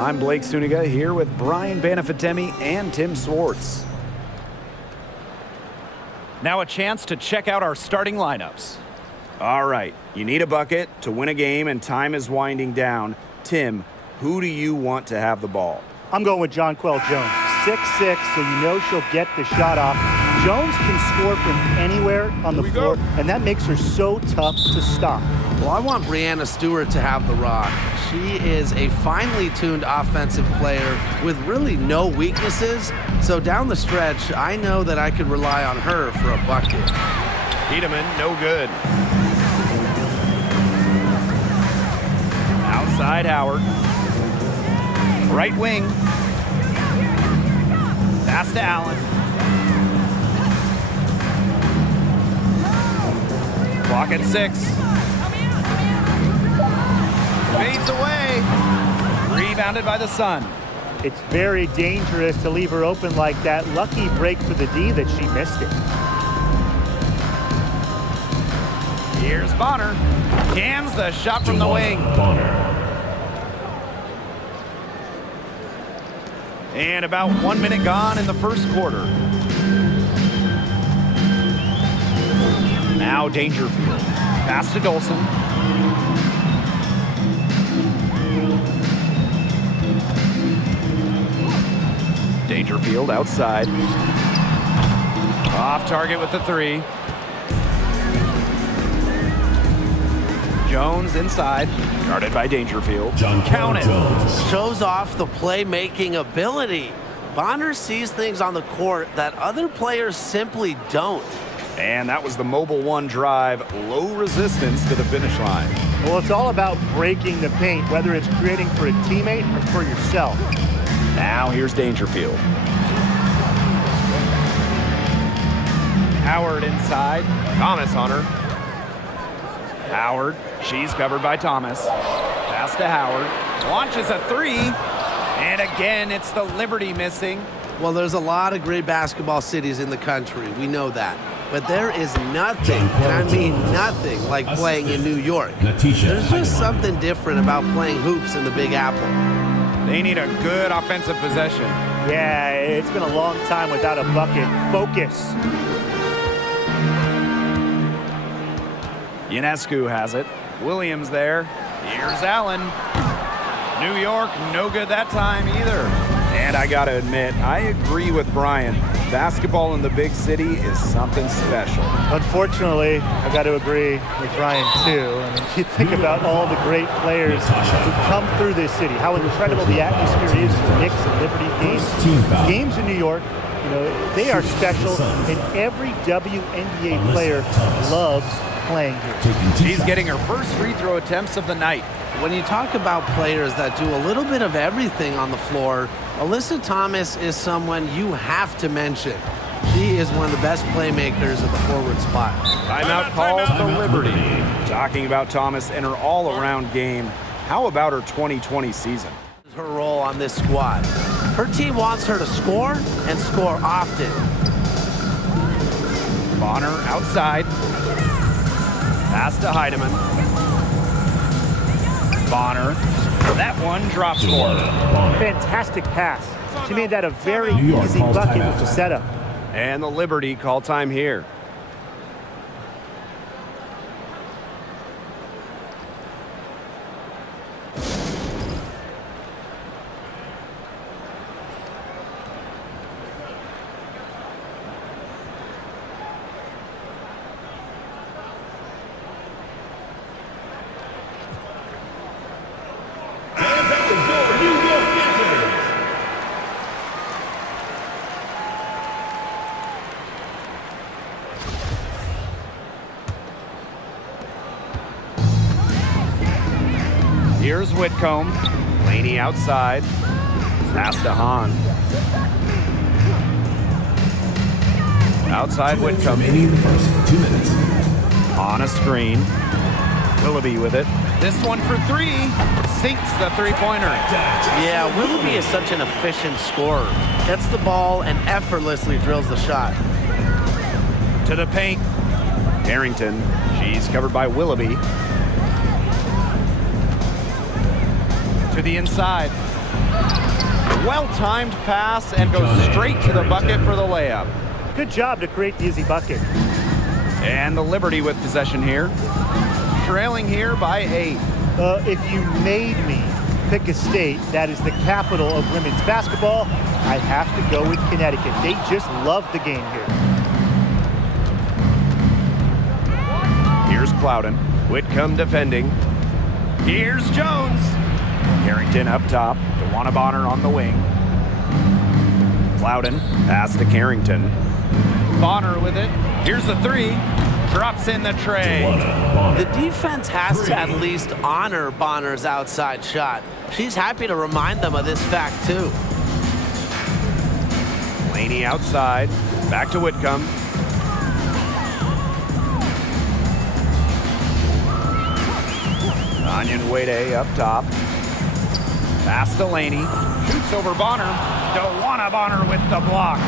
I'm Blake Suniga here with Brian Banafitemi and Tim Swartz. Now a chance to check out our starting lineups. All right, you need a bucket to win a game and time is winding down. Tim, who do you want to have the ball? I'm going with Jonquel Jones. 6'6", so you know she'll get the shot off. Jones can score from anywhere on the floor, and that makes her so tough to stop. Well, I want Brianna Stewart to have the rock. She is a finely tuned offensive player with really no weaknesses. So down the stretch, I know that I could rely on her for a bucket. Tiedemann, no good. Outside Howard. Right wing. Pass to Allen. Clock at 6. Fades away. Rebounded by the Sun. It's very dangerous to leave her open like that. Lucky break for the D that she missed it. Here's Bonner. Cans the shot from the wing. And about 1 minute gone in the first quarter. Now Dangerfield. Pass to Dolson. Dangerfield outside. Off target with the 3. Jones inside. Guarded by Dangerfield. Count it. Shows off the playmaking ability. Bonner sees things on the court that other players simply don't. And that was the Mobile One drive. Low resistance to the finish line. Well, it's all about breaking the paint, whether it's creating for a teammate or for yourself. Now here's Dangerfield. Howard inside. Thomas on her. Howard. She's covered by Thomas. Pass to Howard. Launches a 3. And again, it's the Liberty missing. Well, there's a lot of great basketball cities in the country. We know that. But there is nothing, and I mean nothing, like playing in New York. There's just something different about playing hoops in the Big Apple. They need a good offensive possession. Yeah, it's been a long time without a bucket. Focus. Ionescu has it. Williams there. Here's Allen. New York, no good that time either. And I gotta admit, I agree with Brian. Basketball in the big city is something special. Unfortunately, I got to agree with Brian too. I mean, you think about all the great players who come through this city, how incredible the atmosphere is for Knicks and Liberty games. Games in New York, you know, they are special, and every WNBA player loves playing here. She's getting her first free throw attempts of the night. When you talk about players that do a little bit of everything on the floor, Alyssa Thomas is someone you have to mention. She is one of the best playmakers at the forward spot. Timeout called for Liberty. Talking about Thomas and her all-around game, how about her 2020 season? Her role on this squad. Her team wants her to score and score often. Bonner outside. Pass to Heidemann. Bonner. That one drops for her. Fantastic pass. She made that a very easy bucket with the setup. And the Liberty call time here. Here's Whitcomb. Laney outside. Pass to Hahn. Outside Whitcomb. Remaining the first 2 minutes. On a screen. Willoughby with it. This one for 3. Sinks the three-pointer. Yeah, Willoughby is such an efficient scorer. Gets the ball and effortlessly drills the shot. To the paint. Harrington. She's covered by Willoughby. To the inside. Well-timed pass and goes straight to the bucket for the layup. Good job to create the easy bucket. And the Liberty with possession here. Trailing here by 8. If you made me pick a state that is the capital of women's basketball, I have to go with Connecticut. They just love the game here. Here's Clouden. Whitcomb defending. Here's Jones. Carrington up top. DeWanna Bonner on the wing. Clouden, pass to Carrington. Bonner with it. Here's the 3. Drops in the tray. The defense has to at least honor Bonner's outside shot. She's happy to remind them of this fact, too. Laney outside. Back to Whitcomb. Anyan Wade up top. Pass to Laney. Shoots over Bonner. DeWanna Bonner with the block.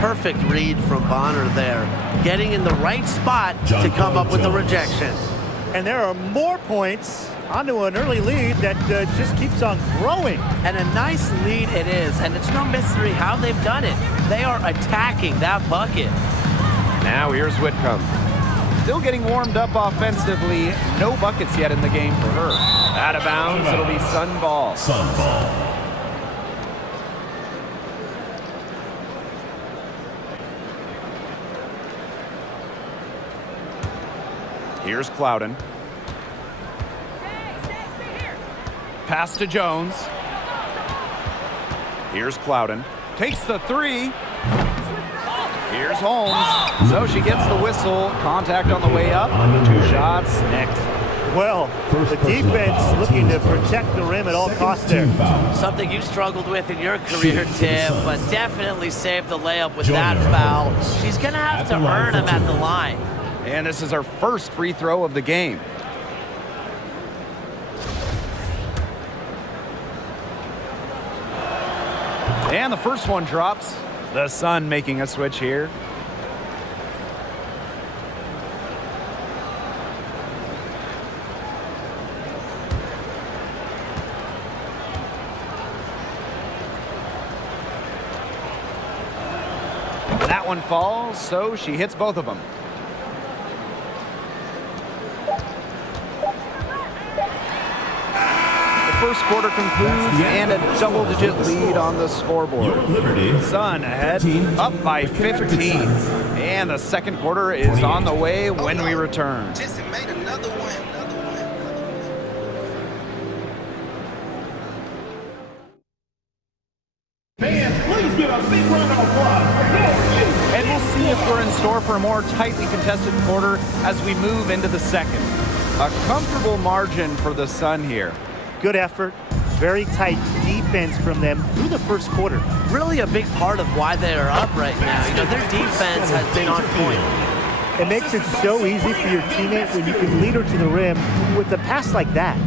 Perfect read from Bonner there, getting in the right spot to come up with the rejection. And there are more points onto an early lead that just keeps on growing. And a nice lead it is, and it's no mystery how they've done it. They are attacking that bucket. Now here's Whitcomb. Still getting warmed up offensively. No buckets yet in the game for her. Out of bounds, it'll be Sun ball. Here's Clouden. Pass to Jones. Here's Clouden. Takes the 3. Here's Holmes. So she gets the whistle. Contact on the way up. 2 shots next. Well, the defense looking to protect the rim at all costs there. Something you struggled with in your career, Tim, but definitely saved the layup with that foul. She's going to have to earn him at the line. And this is our first free throw of the game. And the first one drops. The Sun making a switch here. That one falls, so she hits both of them. First quarter concludes and a double-digit lead on the scoreboard. Sun ahead, up by 15. And the second quarter is on the way when we return. Fans, please give a big round of applause. And we'll see if we're in store for a more tightly contested quarter as we move into the second. A comfortable margin for the Sun here. Good effort, very tight defense from them through the first quarter. Really a big part of why they are up right now. You know, their defense has been on point. It makes it so easy for your teammate when you can lead her to the rim with a pass like that.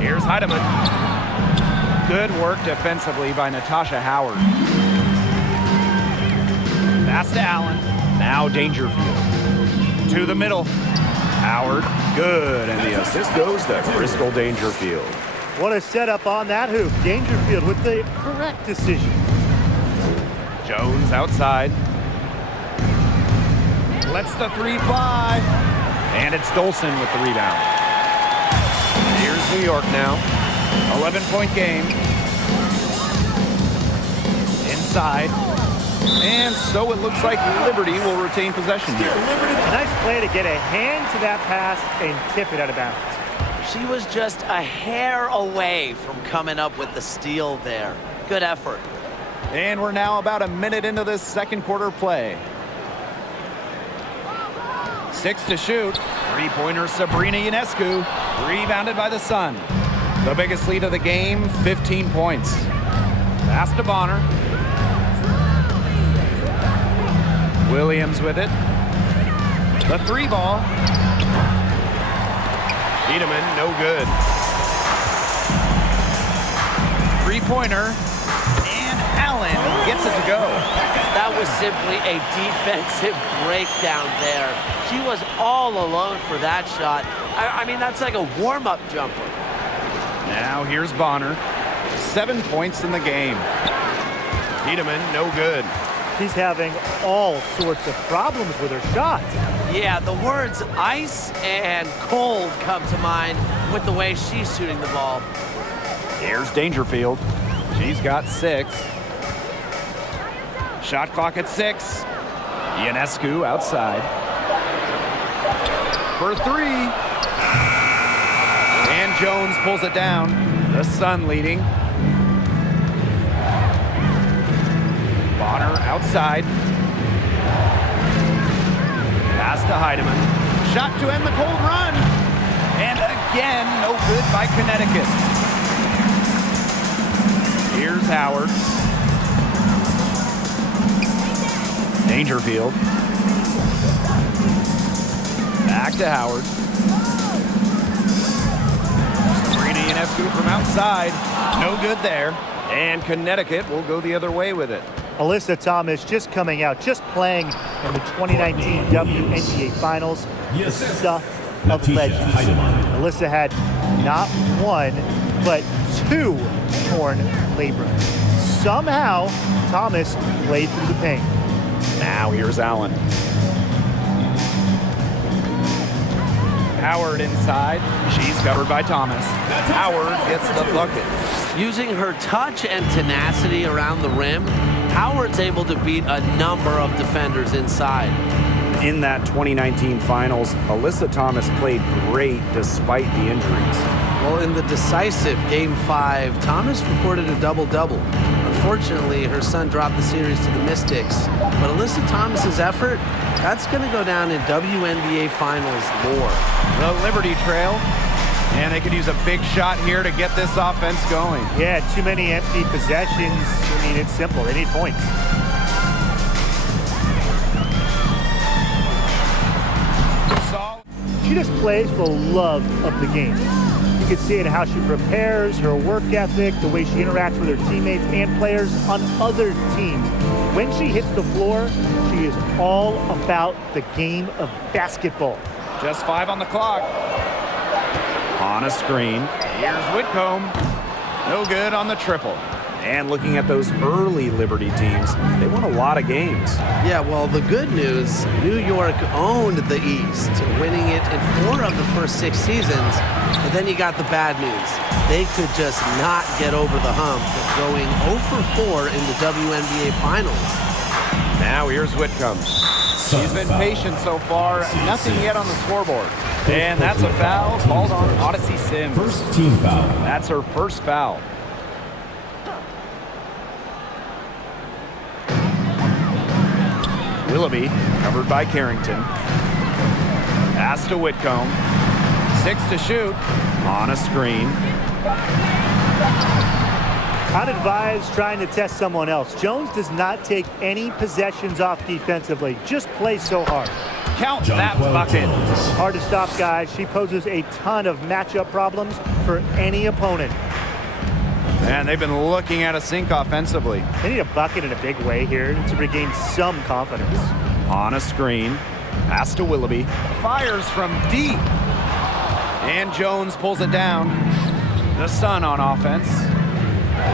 Here's Heidemann. Good work defensively by Natasha Howard. Pass to Allen. Now Dangerfield. To the middle. Howard, good, and the assist goes to Crystal Dangerfield. What a setup on that hoop. Dangerfield with the correct decision. Jones outside. Lets the 3 fly. And it's Dolson with the rebound. Here's New York now. 11-point game. Inside. And so it looks like Liberty will retain possession here. A nice play to get a hand to that pass and tip it out of bounds. She was just a hair away from coming up with the steal there. Good effort. And we're now about a minute into this second quarter play. 6 to shoot. 3-pointer Sabrina Ionescu. Rebounded by the Sun. The biggest lead of the game, 15 points. Pass to Bonner. Williams with it. The 3 ball. Tiedemann, no good. 3-pointer. And Allen gets it to go. That was simply a defensive breakdown there. She was all alone for that shot. I mean, that's like a warm-up jumper. Now here's Bonner. 7 points in the game. Tiedemann, no good. She's having all sorts of problems with her shot. Yeah, the words ice and cold come to mind with the way she's shooting the ball. Here's Dangerfield. She's got 6. Shot clock at 6. Ionescu outside. For 3. And Jones pulls it down. The Sun leading. Bonner outside. Pass to Heidemann. Shot to end the cold run. And again, no good by Connecticut. Here's Howard. Dangerfield. Back to Howard. Sabrina Ionescu from outside. No good there. And Connecticut will go the other way with it. Alyssa Thomas just coming out, just playing in the 2019 WNBA Finals. The stuff of legends. Alyssa had not 1, but 2 torn labrums. Somehow, Thomas played through the pain. Now here's Allen. Howard inside. She's covered by Thomas. Howard gets the bucket. Using her touch and tenacity around the rim, Howard's able to beat a number of defenders inside. In that 2019 finals, Alyssa Thomas played great despite the injuries. Well, in the decisive Game 5, Thomas recorded a double-double. Unfortunately, her son dropped the series to the Mystics. But Alyssa Thomas's effort, that's going to go down in WNBA Finals lore. The Liberty Trail. And they could use a big shot here to get this offense going. Yeah, too many empty possessions. I mean, it's simple. They need points. She just plays for the love of the game. You can see it in how she prepares, her work ethic, the way she interacts with her teammates and players on other teams. When she hits the floor, she is all about the game of basketball. Just 5 on the clock. On a screen. Here's Whitcomb. No good on the triple. And looking at those early Liberty teams, they won a lot of games. Yeah, well, the good news, New York owned the East, winning it in 4 of the first 6 seasons. But then you got the bad news. They could just not get over the hump, going 0 for 4 in the WNBA Finals. Now here's Whitcomb. She's been patient so far. Nothing yet on the scoreboard. And that's a foul called on Odyssey Sims. First team foul. That's her first foul. Willoughby, covered by Carrington. Pass to Whitcomb. 6 to shoot. On a screen. I'd advise trying to test someone else. Jones does not take any possessions off defensively. Just plays so hard. Count that bucket. Hard to stop, guys. She poses a ton of matchup problems for any opponent. And they've been looking at a sink offensively. They need a bucket in a big way here to regain some confidence. On a screen. Pass to Willoughby. Fires from deep. And Jones pulls it down. The Sun on offense.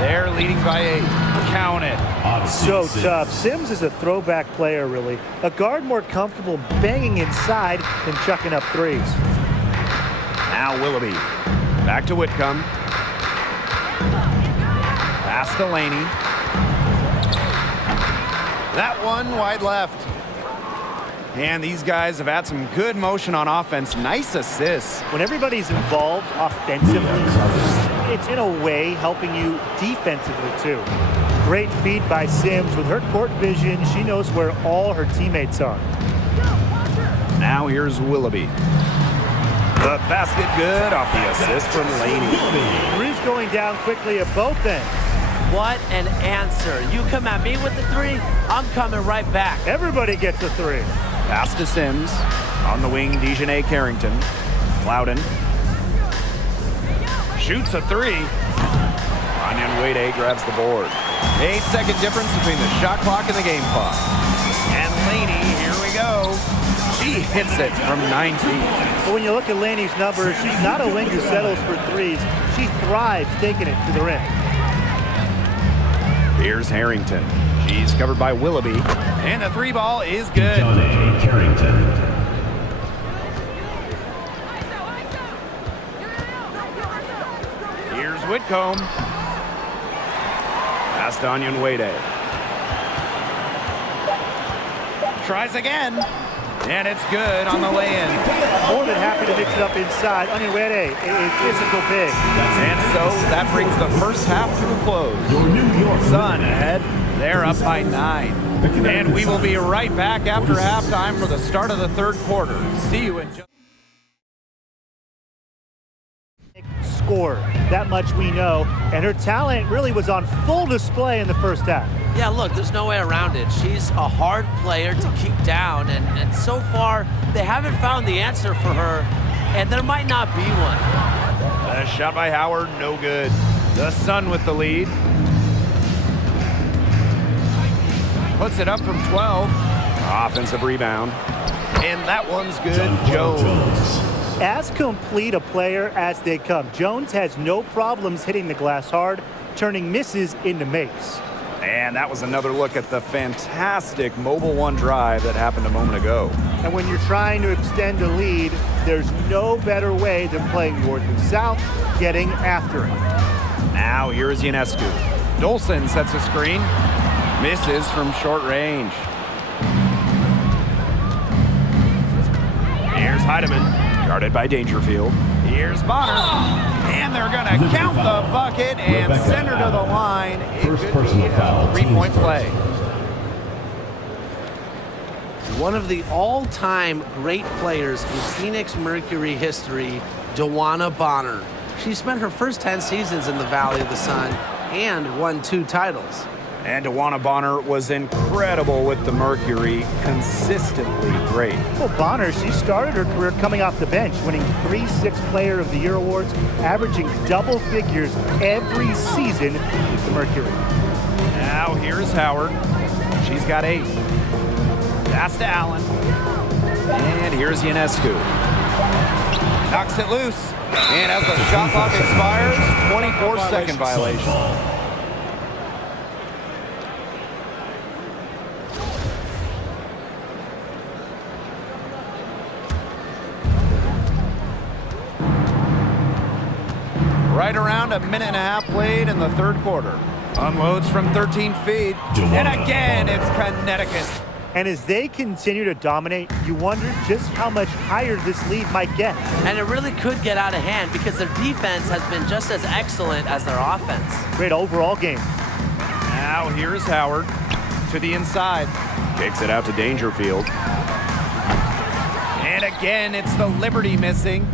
They're leading by 8. Count it. So tough. Sims is a throwback player, really. A guard more comfortable banging inside than chucking up threes. Now Willoughby. Back to Whitcomb. Pass to Laney. That one wide left. And these guys have had some good motion on offense. Nice assists. When everybody's involved offensively, it's in a way helping you defensively too. Great feed by Sims. With her court vision, she knows where all her teammates are. Now here's Willoughby. The basket good off the assist from Laney. Three's going down quickly at both ends. What an answer. You come at me with the 3, I'm coming right back. Everybody gets a 3. Pass to Sims. On the wing, Dejanay Carrington. Loudon. Shoots a 3. Anyan Wade grabs the board. 8-second difference between the shot clock and the game clock. And Laney, here we go. She hits it from 9 feet. But when you look at Laney's numbers, she's not a wing who settles for threes. She thrives taking it to the rim. Here's Harrington. She's covered by Willoughby, and the three ball is good. Johnny Carrington. Here's Whitcomb. Pass to Onyenwere. Tries again, and it's good on the way-in. More than happy to mix it up inside. Onyenwere, a physical big. And so that brings the first half to a close. Your New York Sun ahead. They're up by 9. And we will be right back after halftime for the start of the third quarter. See you in just... Score. That much we know. And her talent really was on full display in the first half. Yeah, look, there's no way around it. She's a hard player to keep down, and so far, they haven't found the answer for her, and there might not be one. A shot by Howard, no good. The Sun with the lead. Puts it up from 12. Offensive rebound. And that one's good. Jones. As complete a player as they come, Jones has no problems hitting the glass hard, turning misses into makes. And that was another look at the fantastic mobile one drive that happened a moment ago. And when you're trying to extend a lead, there's no better way than playing north and south, getting after it. Now here is Ionescu. Dolson sets a screen. Misses from short range. Here's Heidemann. Guarded by Dangerfield. Here's Bonner. And they're going to count the bucket and send her to the line. It First could personal be foul, a three-point team's play. One of the all-time great players in Phoenix Mercury history, DeWanna Bonner. She spent her first 10 seasons in the Valley of the Sun and won 2 titles. And DeWanna Bonner was incredible with the Mercury, consistently great. Well, Bonner, she started her career coming off the bench, winning 3 Sixth Player of the Year awards, averaging double figures every season with the Mercury. Now here's Howard. She's got 8. Pass to Allen. And here's Ionescu. Knocks it loose. And as the shot clock expires, 24-second violation. Right around a minute and a half played in the third quarter. Unloads from 13 feet. And again, it's Connecticut. And as they continue to dominate, you wonder just how much higher this lead might get. And it really could get out of hand because their defense has been just as excellent as their offense. Great overall game. Now here's Howard to the inside. Kicks it out to Dangerfield. And again, it's the Liberty missing.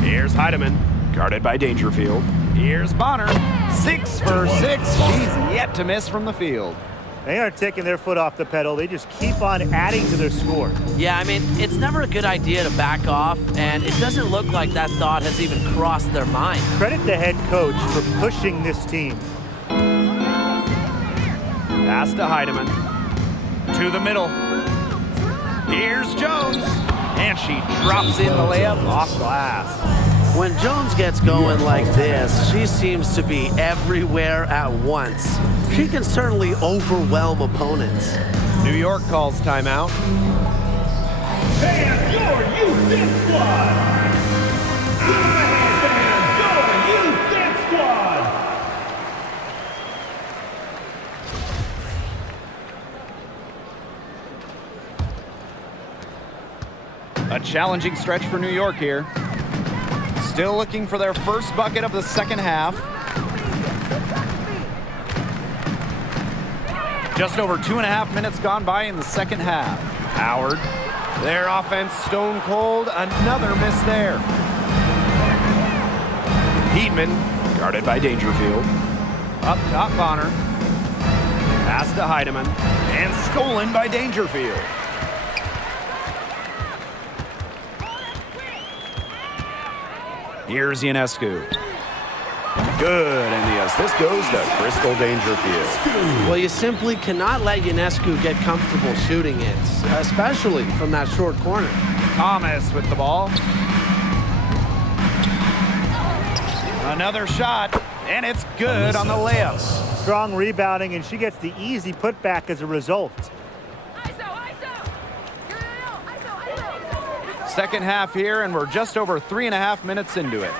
Here's Heidemann. Guarded by Dangerfield. Here's Bonner. 6 for 6. She's yet to miss from the field. They aren't taking their foot off the pedal. They just keep on adding to their score. Yeah, I mean, it's never a good idea to back off, and it doesn't look like that thought has even crossed their mind. Credit the head coach for pushing this team. Pass to Heidemann. To the middle. Here's Jones. And she drops in the layup off glass. When Jones gets going like this, she seems to be everywhere at once. She can certainly overwhelm opponents. New York calls timeout. Fans, your youth dance squad! Fans, your youth dance squad! A challenging stretch for New York here. Still looking for their first bucket of the second half. Just over 2.5 minutes gone by in the second half. Howard, their offense stone cold. Another miss there. Heatman, guarded by Dangerfield. Up top, Bonner. Pass to Heidemann. And stolen by Dangerfield. Here's Ionescu. Good, and the assist goes to Crystal Dangerfield. Well, you simply cannot let Ionescu get comfortable shooting it, especially from that short corner. Thomas with the ball. Another shot, and it's good on the layup. Strong rebounding, and she gets the easy putback as a result. Second half here, and we're just over 3.5 minutes into it.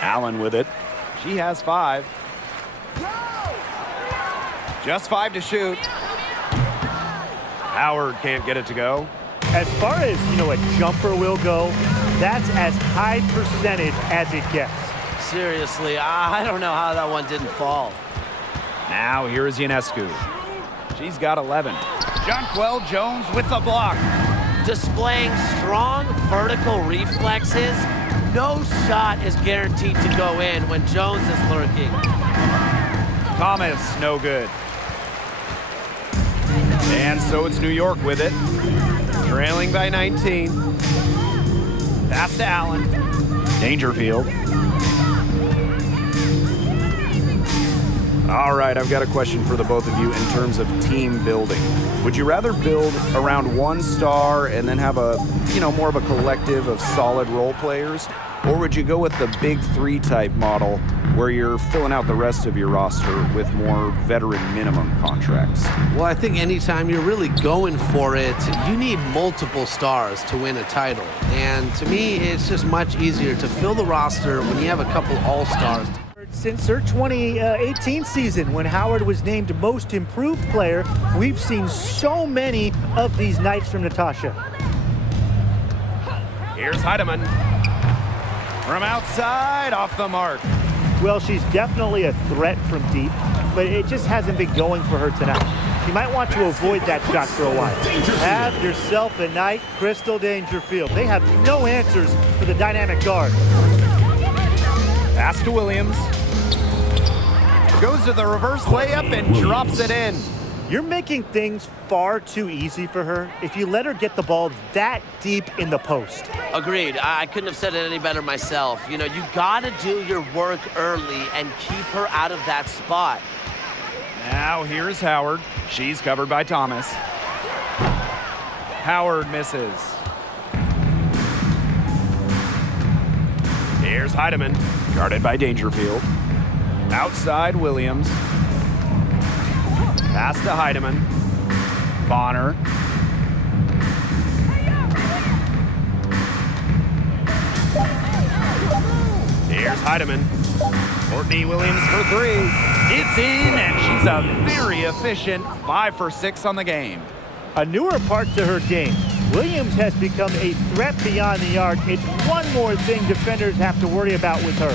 Allen with it. She has 5. Just 5 to shoot. Howard can't get it to go. As far as, a jumper will go, that's as high percentage as it gets. Seriously, I don't know how that one didn't fall. Now here is Ionescu. She's got 11. Jonquel Jones with the block. Displaying strong vertical reflexes, no shot is guaranteed to go in when Jones is lurking. Thomas, no good. And so it's New York with it. Trailing by 19. Pass to Allen. Dangerfield. All right, I've got a question for the both of you in terms of team building. Would you rather build around one star and then have a, more of a collective of solid role players? Or would you go with the big 3 type model where you're filling out the rest of your roster with more veteran minimum contracts? Well, I think anytime you're really going for it, you need multiple stars to win a title. And to me, it's just much easier to fill the roster when you have a couple all-stars. Since her 2018 season, when Howard was named Most Improved Player, we've seen so many of these nights from Natasha. Here's Heidemann. From outside, off the mark. Well, she's definitely a threat from deep, but it just hasn't been going for her tonight. You might want to avoid that shot for a while. Have yourself a night, Crystal Dangerfield. They have no answers for the dynamic guard. Pass to Williams. Goes to the reverse layup and drops it in. You're making things far too easy for her if you let her get the ball that deep in the post. Agreed. I couldn't have said it any better myself. You gotta do your work early and keep her out of that spot. Now here's Howard. She's covered by Thomas. Howard misses. Here's Heidemann, guarded by Dangerfield. Outside Williams. Pass to Heidemann. Bonner. Here's Heidemann. Courtney Williams for 3. It's in, and she's a very efficient 5 for 6 on the game. A newer part to her game. Williams has become a threat beyond the arc. It's one more thing defenders have to worry about with her.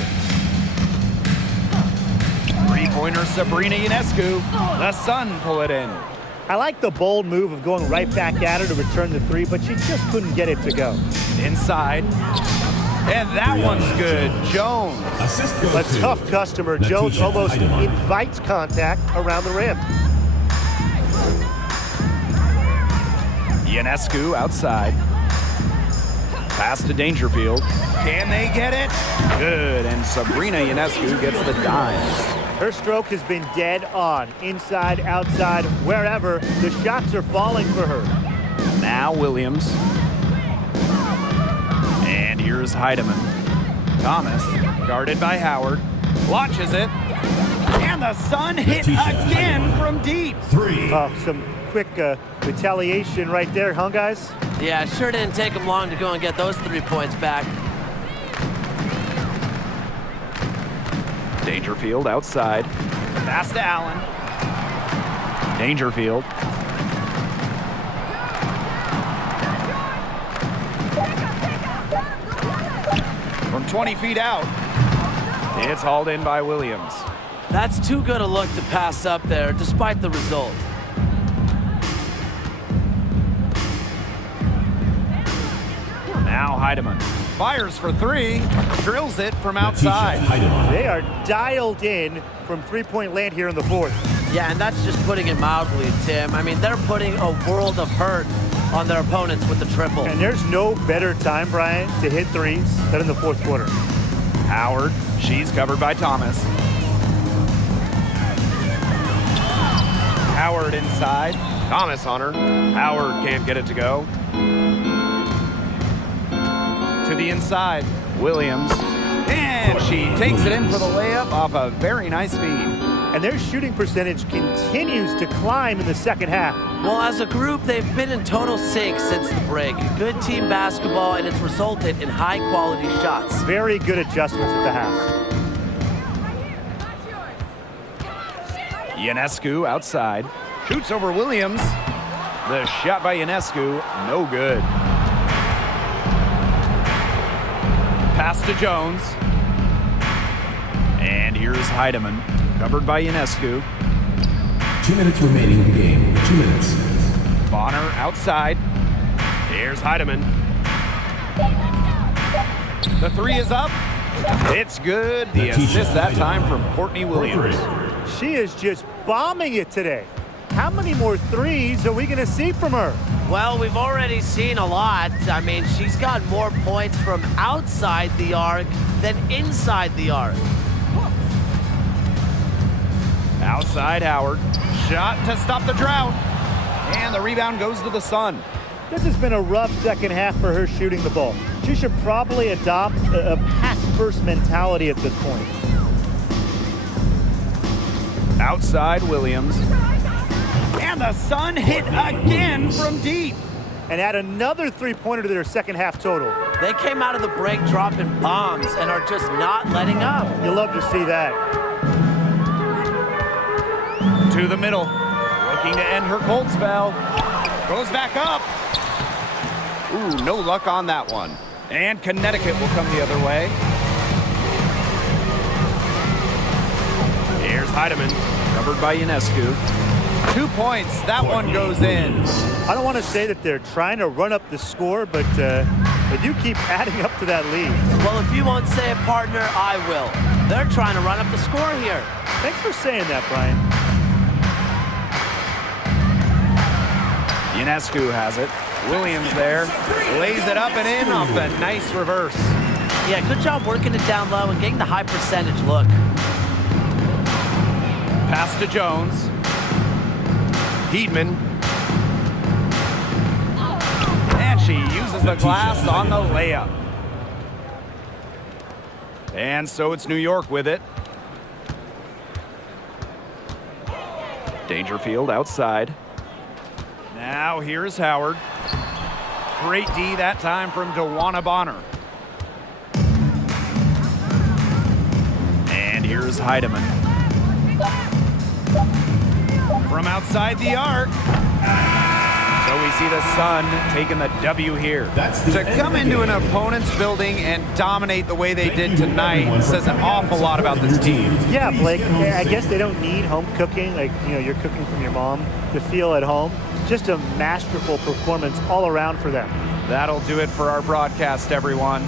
Three-pointer Sabrina Ionescu. The Sun pull it in. I like the bold move of going right back at her to return the 3, but she just couldn't get it to go. Inside. And that one's good. Jones. A tough customer. Jones almost invites contact around the rim. Ionescu outside. Pass to Dangerfield. Can they get it? Good. And Sabrina Ionescu gets the dime. Her stroke has been dead on. Inside, outside, wherever. The shots are falling for her. Now Williams. And here's Heidemann. Thomas, guarded by Howard, launches it. And the Sun hit again from deep. 3. Oh, some quick retaliation right there, huh, guys? Yeah, it sure didn't take them long to go and get those 3 points back. Dangerfield outside. Pass to Allen. Dangerfield. From 20 feet out. It's hauled in by Williams. That's too good a look to pass up there, despite the result. Now Heidemann fires for 3, drills it from outside. They are dialed in from three-point land here in the 4th. Yeah, and that's just putting it mildly, Tim. I mean, they're putting a world of hurt on their opponents with the triple. And there's no better time, Brian, to hit threes than in the 4th quarter. Howard, she's covered by Thomas. Howard inside. Thomas on her. Howard can't get it to go. To the inside, Williams. And she takes it in for the layup off a very nice feed. And their shooting percentage continues to climb in the second half. Well, as a group, they've been in total sync since the break. Good team basketball, and it's resulted in high-quality shots. Very good adjustments at the half. Ionescu outside. Shoots over Williams. The shot by Ionescu, no good. Pass to Jones. And here's Heidemann, covered by Ionescu. 2 minutes remaining in the game. 2 minutes. Bonner outside. Here's Heidemann. The three is up. It's good. The assist that time from Courtney Williams. She is just bombing it today. How many more threes are we going to see from her? Well, we've already seen a lot. I mean, she's got more points from outside the arc than inside the arc. Outside Howard. Shot to stop the drought. And the rebound goes to the Sun. This has been a rough second half for her shooting the ball. She should probably adopt a pass-first mentality at this point. Outside Williams. And the Sun hit again from deep. And add another three-pointer to their second half total. They came out of the break dropping bombs and are just not letting up. You love to see that. To the middle. Looking to end her cold spell. Goes back up. Ooh, no luck on that one. And Connecticut will come the other way. Here's Heidemann, covered by Ionescu. 2 points, that one goes in. I don't want to say that they're trying to run up the score, but they do keep adding up to that lead. Well, if you won't say it, partner, I will. They're trying to run up the score here. Thanks for saying that, Brian. Ionescu has it. Williams there. Lays it up and in off the nice reverse. Yeah, good job working it down low and getting the high percentage look. Pass to Jones. Heedman. And she uses the glass on the layup. And so it's New York with it. Dangerfield outside. Now here's Howard. Great D that time from Dewana Bonner. And here's Heidemann. From outside the arc. So we see the Sun taking the W here. To come into an opponent's building and dominate the way they did tonight says an awful lot about this team. Yeah, Blake, I guess they don't need home cooking, like, you know, you're cooking from your mom, to feel at home. Just a masterful performance all around for them. That'll do it for our broadcast, everyone.